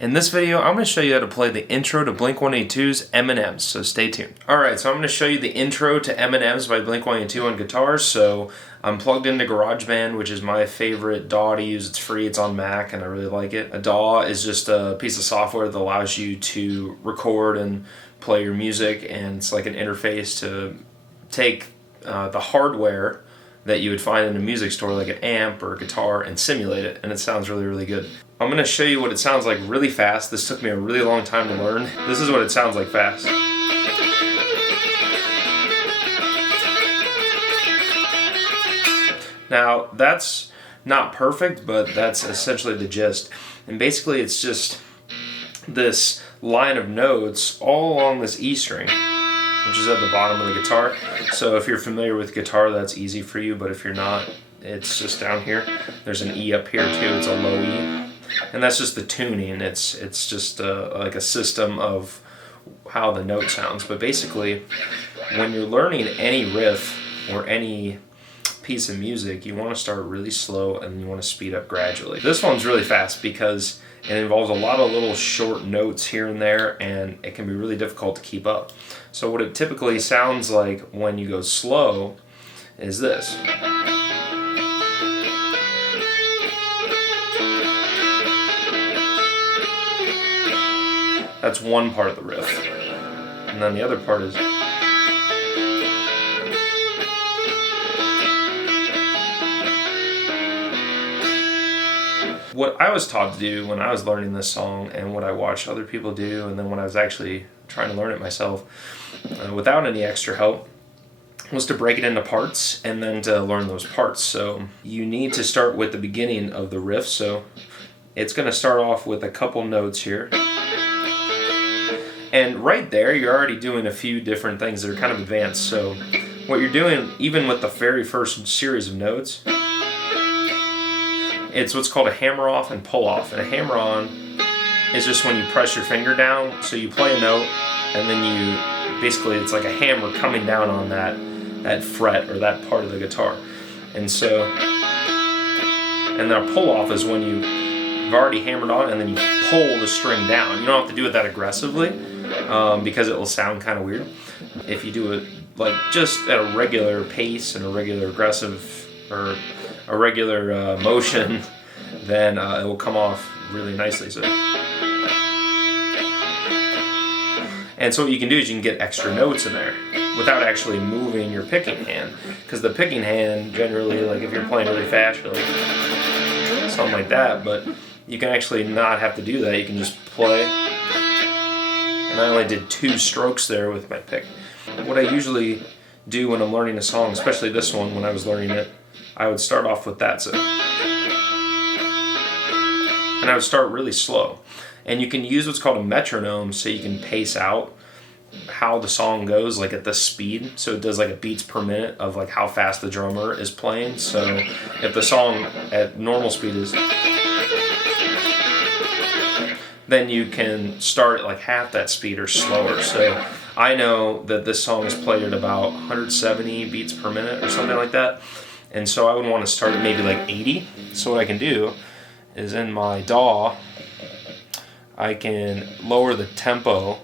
In this video, I'm going to show you how to play the intro to Blink-182's M+Ms, so stay tuned. Alright, so I'm going to show you the intro to M+Ms by Blink-182 on guitar. So I'm plugged into GarageBand, which is my favorite DAW to use. It's free, it's on Mac, and I really like it. A DAW is just a piece of software that allows you to record and play your music, and it's like an interface to take the hardware that you would find in a music store, like an amp or a guitar, and simulate it, and it sounds really, really good. I'm going to show you what it sounds like really fast. This took me a really long time to learn. This is what it sounds like fast. Now, that's not perfect, but that's essentially the gist. And basically, it's just this line of notes all along this E string, which is at the bottom of the guitar. So if you're familiar with guitar, that's easy for you, but if you're not, it's just down here. There's an E up here too, it's a low E. And that's just the tuning. It's just like a system of how the note sounds. But basically, when you're learning any riff or any piece of music, you want to start really slow and you want to speed up gradually. This one's really fast because it involves a lot of little short notes here and there, and it can be really difficult to keep up. So what it typically sounds like when you go slow is this. That's one part of the riff. And then the other part is... What I was taught to do when I was learning this song, and what I watched other people do, and then when I was actually trying to learn it myself, without any extra help, was to break it into parts and then to learn those parts. So you need to start with the beginning of the riff. So it's going to start off with a couple notes here. And right there, you're already doing a few different things that are kind of advanced. So what you're doing, even with the very first series of notes, it's what's called a hammer off and pull off. And a hammer on is just when you press your finger down. So you play a note, and then you, basically it's like a hammer coming down on that fret or that part of the guitar. And so, and then a pull off is when you've already hammered on and then you pull the string down. You don't have to do it that aggressively because it will sound kind of weird. If you do it like just at a regular pace and a regular aggressive or a regular motion, then it will come off really nicely. So, and so what you can do is you can get extra notes in there without actually moving your picking hand, because the picking hand generally, like if you're playing really fast, you're like something like that, but you can actually not have to do that. You can just play. And I only did 2 strokes there with my pick. What I usually do when I'm learning a song, especially this one when I was learning it, I would start off with that. So, and I would start really slow. And you can use what's called a metronome, so you can pace out how the song goes, like at the speed. So it does like a beats per minute of like how fast the drummer is playing. So if the song at normal speed is, then you can start at like half that speed or slower. So I know that this song is played at about 170 beats per minute or something like that. And so I would want to start at maybe like 80. So what I can do is in my DAW, I can lower the tempo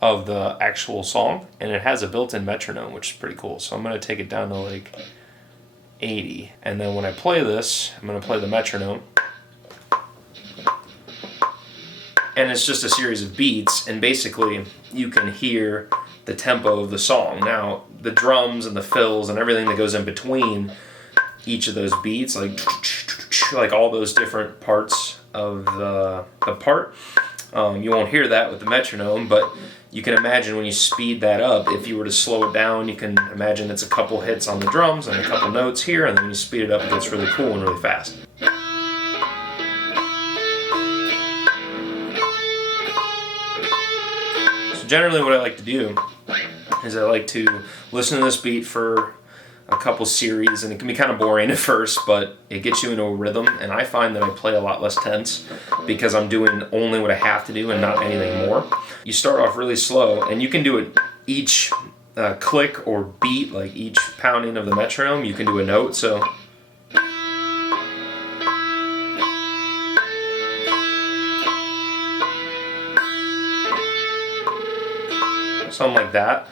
of the actual song, and it has a built-in metronome, which is pretty cool. So I'm going to take it down to like 80. And then when I play this, I'm going to play the metronome. And it's just a series of beats, and basically you can hear the tempo of the song. Now, the drums and the fills and everything that goes in between each of those beats, like all those different parts of the part, you won't hear that with the metronome, but you can imagine when you speed that up, if you were to slow it down, you can imagine it's a couple hits on the drums and a couple notes here, and then when you speed it up, it gets really cool and really fast. Generally what I like to do is I like to listen to this beat for a couple series, and it can be kind of boring at first, but it gets you into a rhythm, and I find that I play a lot less tense because I'm doing only what I have to do and not anything more. You start off really slow, and you can do it each click or beat, like each pounding of the metronome, you can do a note. So something like that.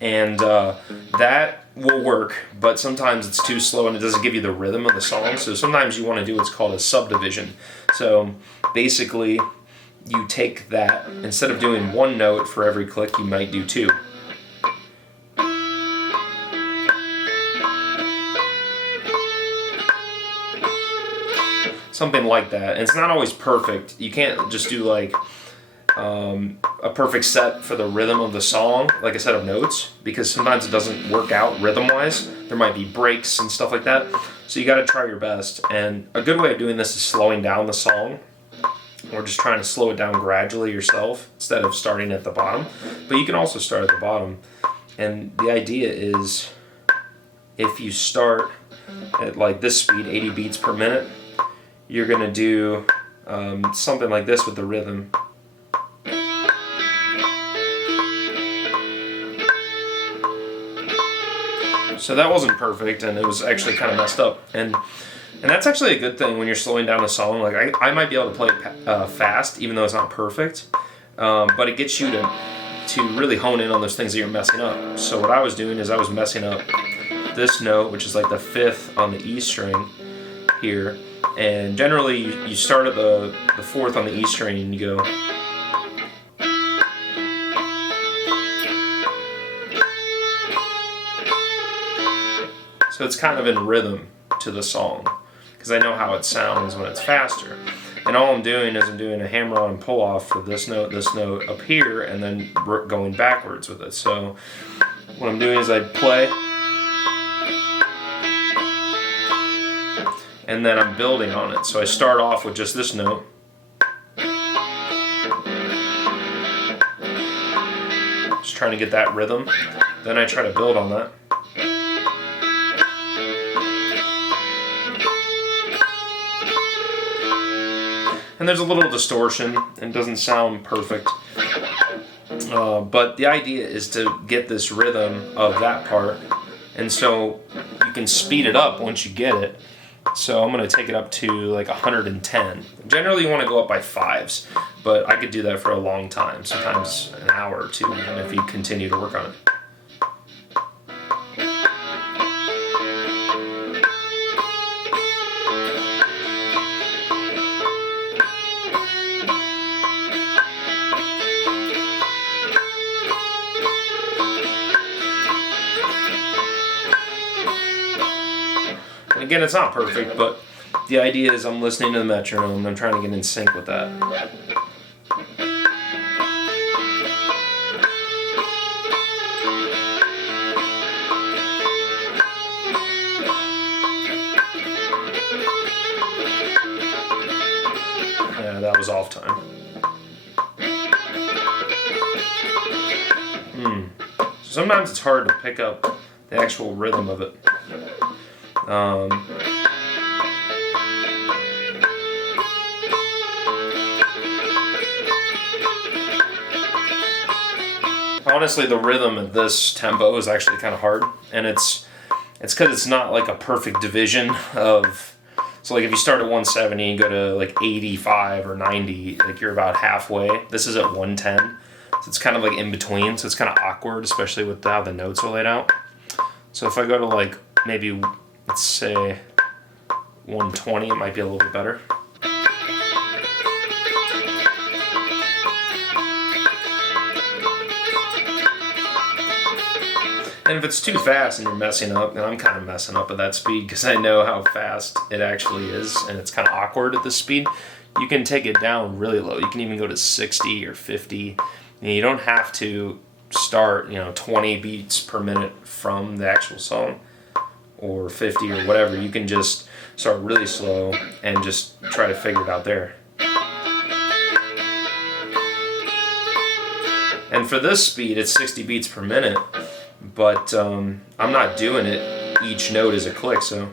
And that will work, but sometimes it's too slow and it doesn't give you the rhythm of the song. So sometimes you want to do what's called a subdivision. So basically, you take that, instead of doing one note for every click, you might do two. Something like that. And it's not always perfect. You can't just do like a perfect set for the rhythm of the song, like a set of notes, because sometimes it doesn't work out rhythm-wise. There might be breaks and stuff like that. So you got to try your best. And a good way of doing this is slowing down the song, or just trying to slow it down gradually yourself instead of starting at the bottom. But you can also start at the bottom. And the idea is, if you start at like this speed, 80 beats per minute, you're going to do something like this with the rhythm. So that wasn't perfect, and it was actually kind of messed up. And that's actually a good thing when you're slowing down a song. Like I might be able to play it fast, even though it's not perfect, but it gets you to really hone in on those things that you're messing up. So what I was doing is I was messing up this note, which is like the fifth on the E string here. And generally, you start at the fourth on the E string, and you go. So it's kind of in rhythm to the song, because I know how it sounds when it's faster. And all I'm doing is I'm doing a hammer-on and pull-off for this note up here, and then going backwards with it. So what I'm doing is I play, and then I'm building on it. So I start off with just this note. Just trying to get that rhythm. Then I try to build on that. And there's a little distortion and doesn't sound perfect. But the idea is to get this rhythm of that part. And so you can speed it up once you get it. So I'm going to take it up to like 110. Generally you want to go up by fives, but I could do that for a long time, sometimes an hour or two, even if you continue to work on it. Again, it's not perfect, but the idea is I'm listening to the metronome and I'm trying to get in sync with that. Yeah, that was off time. Sometimes it's hard to pick up the actual rhythm of it. Honestly, the rhythm of this tempo is actually kind of hard, and it's because it's not like a perfect division of. So like if you start at 170 and go to like 85 or 90, like you're about halfway. This is at 110, so it's kind of like in between. So it's kind of awkward, especially with how the notes are laid out. So if I go to like maybe, let's say 120, it might be a little bit better. And if it's too fast and you're messing up, and I'm kind of messing up at that speed because I know how fast it actually is, and it's kind of awkward at this speed, you can take it down really low. You can even go to 60 or 50. And you don't have to start, 20 beats per minute from the actual song, or 50 or whatever. You can just start really slow and just try to figure it out there. And for this speed, it's 60 beats per minute, but I'm not doing it each note is a click, so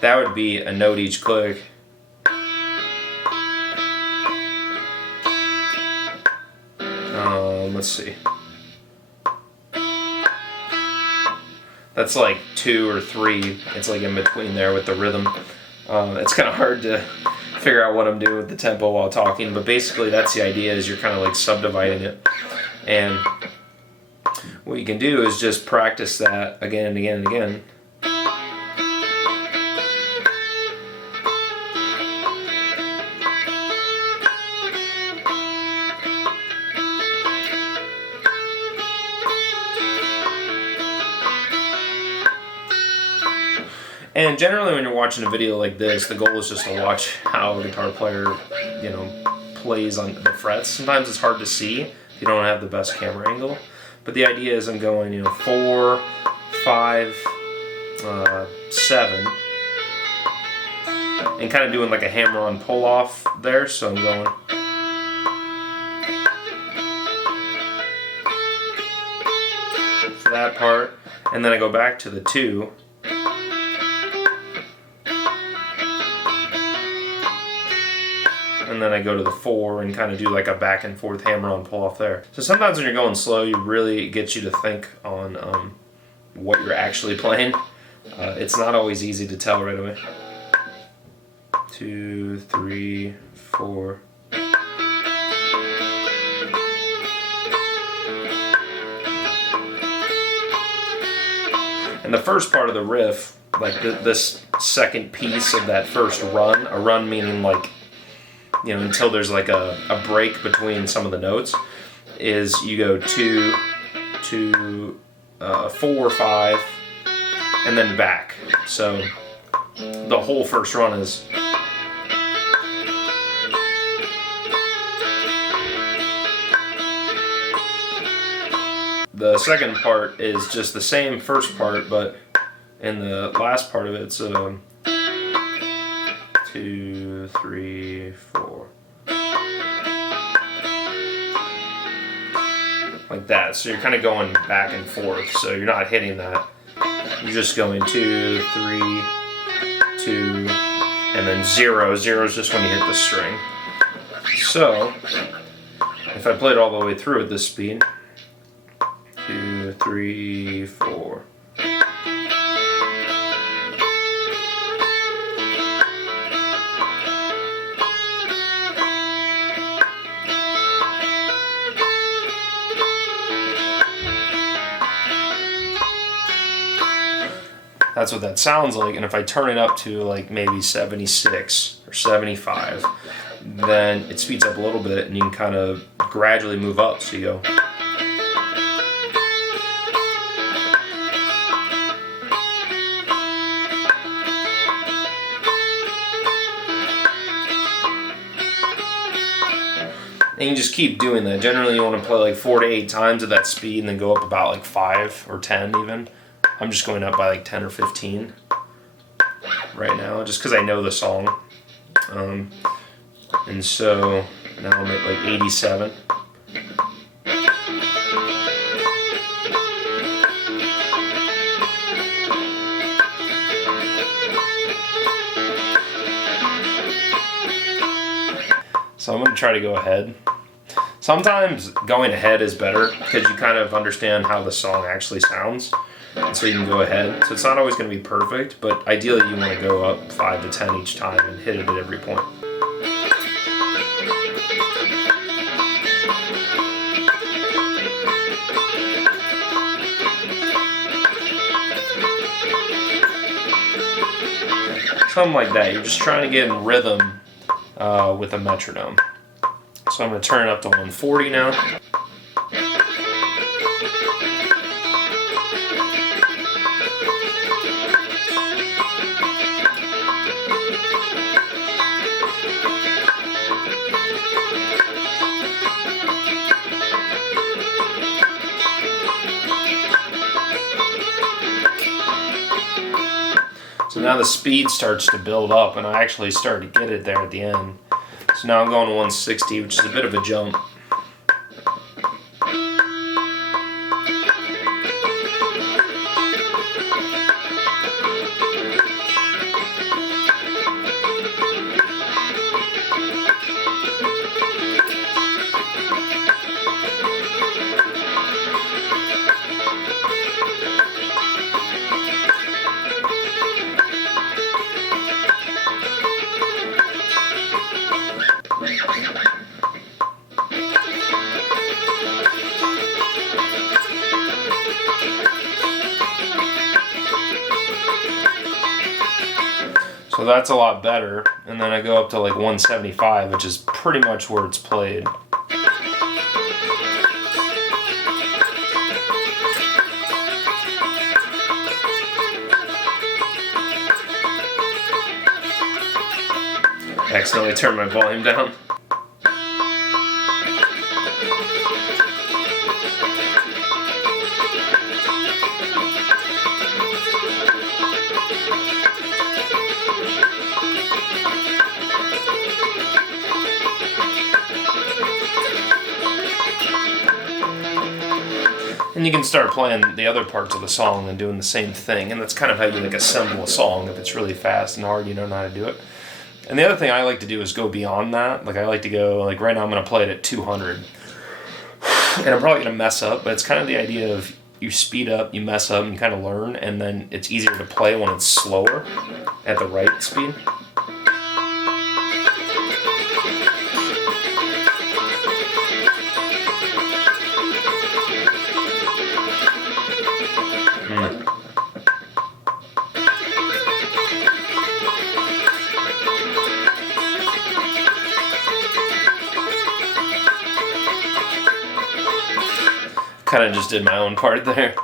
that would be a note each click. Let's see. That's like 2 or 3. It's like in between there with the rhythm. It's kind of hard to figure out what I'm doing with the tempo while talking, but basically that's the idea, is you're kind of like subdividing it. And what you can do is just practice that again and again and again. And generally when you're watching a video like this, the goal is just to watch how a guitar player, plays on the frets. Sometimes it's hard to see if you don't have the best camera angle. But the idea is I'm going, 4, 5, 7, and kind of doing like a hammer-on pull-off there. So I'm going. For that part, and then I go back to the 2. And then I go to the 4 and kind of do like a back and forth hammer on pull off there. So sometimes when you're going slow, you really get you to think on what you're actually playing. It's not always easy to tell right away. 2, 3, 4. And the first part of the riff, like this second piece of that first run, a run meaning like, until there's like a break between some of the notes, is you go 2, 4, 5, and then back. So the whole first run is. The second part is just the same first part, but in the last part of it, it's 2, 3, 4. Like that. So you're kind of going back and forth. So you're not hitting that. You're just going 2, 3, 2, and then 0. 0 is just when you hit the string. So if I played all the way through at this speed, 2, 3, 4. That's what that sounds like. And if I turn it up to like maybe 76 or 75, then it speeds up a little bit and you can kind of gradually move up. So you go. And you just keep doing that. Generally you want to play like 4 to 8 times at that speed and then go up about like 5 or 10 even. I'm just going up by like 10 or 15 right now, just because I know the song. And so now I'm at like 87. So I'm going to try to go ahead. Sometimes going ahead is better because you kind of understand how the song actually sounds. And so you can go ahead. So it's not always going to be perfect, but ideally you want to go up 5 to 10 each time and hit it at every point. Something like that. You're just trying to get in rhythm with a metronome. So I'm going to turn it up to 140 now. So now the speed starts to build up, and I actually start to get it there at the end. So now I'm going to 160, which is a bit of a jump. So that's a lot better, and then I go up to like 175, which is pretty much where it's played. I accidentally turned my volume down. And you can start playing the other parts of the song and doing the same thing, and that's kind of how you like assemble a song. If it's really fast and hard, you don't know how to do it. And the other thing I like to do is go beyond that. Like I like to go, like right now I'm going to play it at 200. And I'm probably going to mess up, but it's kind of the idea of you speed up, you mess up, and you kind of learn, and then it's easier to play when it's slower at the right speed. Kind of just did my own part there.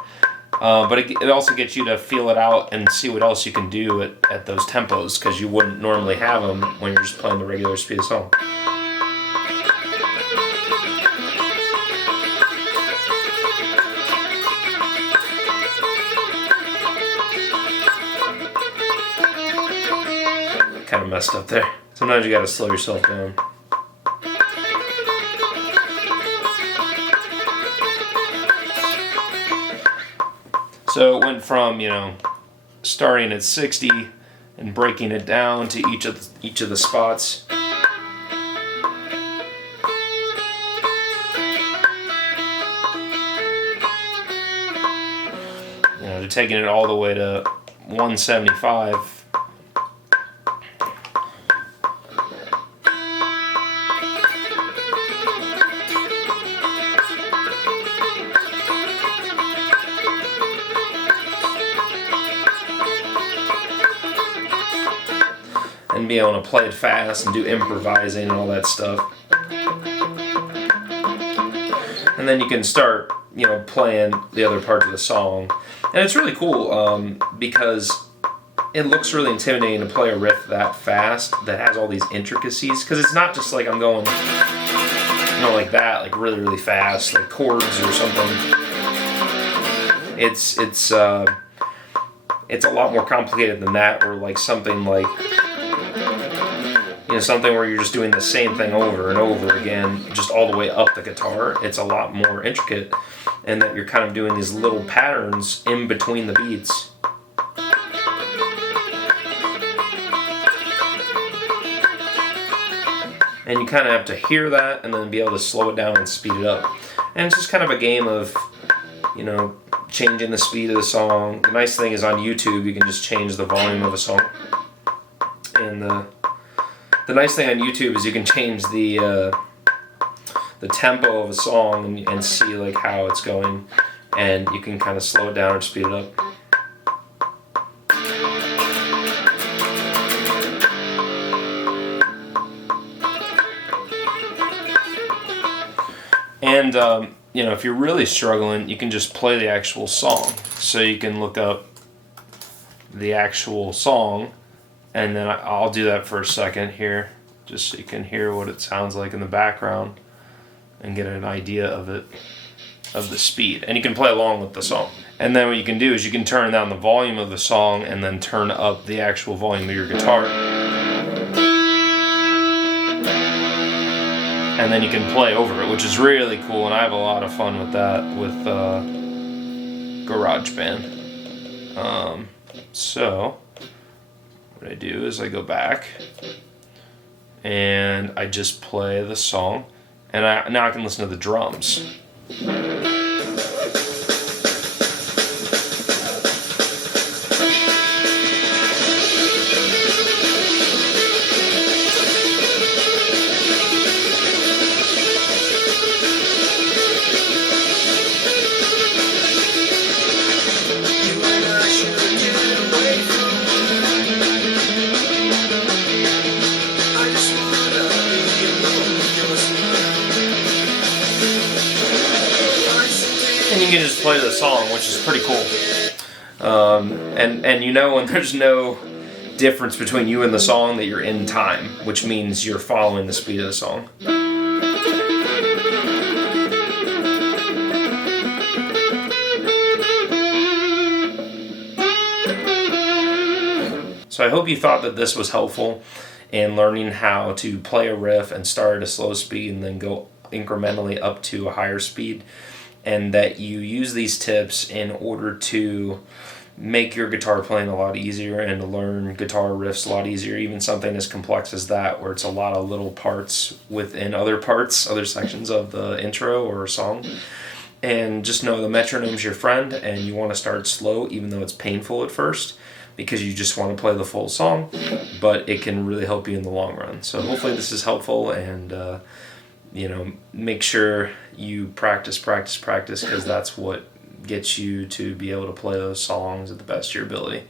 But it also gets you to feel it out and see what else you can do at those tempos, because you wouldn't normally have them when you're just playing the regular speed of song. Kind of messed up there. Sometimes you gotta slow yourself down. So it went from, starting at 60 and breaking it down to each of the spots. To taking it all the way to 175. And be able to play it fast and do improvising and all that stuff. And then you can start, playing the other parts of the song. And it's really cool because it looks really intimidating to play a riff that fast that has all these intricacies. Because it's not just like I'm going, like that, like really, really fast, like chords or something. It's a lot more complicated than that, or like something like, something where you're just doing the same thing over and over again, just all the way up the guitar. It's a lot more intricate, and that you're kind of doing these little patterns in between the beats. And you kind of have to hear that and then be able to slow it down and speed it up. And it's just kind of a game of, changing the speed of the song. The nice thing is on YouTube, you can just change the volume of a song. And the nice thing on YouTube is you can change the tempo of a song and see like how it's going, and you can kind of slow it down or speed it up. And if you're really struggling, you can just play the actual song. So you can look up the actual song. And then I'll do that for a second here, just so you can hear what it sounds like in the background and get an idea of the speed. And you can play along with the song. And then what you can do is you can turn down the volume of the song and then turn up the actual volume of your guitar. And then you can play over it, which is really cool, and I have a lot of fun with that with GarageBand. So what I do is I go back and I just play the song, and now I can listen to the drums. can just play the song, which is pretty cool. And you know when there's no difference between you and the song, that you're in time, which means you're following the speed of the song. So I hope you thought that this was helpful in learning how to play a riff and start at a slow speed and then go incrementally up to a higher speed, and that you use these tips in order to make your guitar playing a lot easier and to learn guitar riffs a lot easier, even something as complex as that, where it's a lot of little parts within other sections of the intro or song. And just know the metronome's your friend, and you want to start slow even though it's painful at first, because you just want to play the full song, but it can really help you in the long run. So hopefully this is helpful, and make sure you practice, because that's what gets you to be able to play those songs at the best of your ability.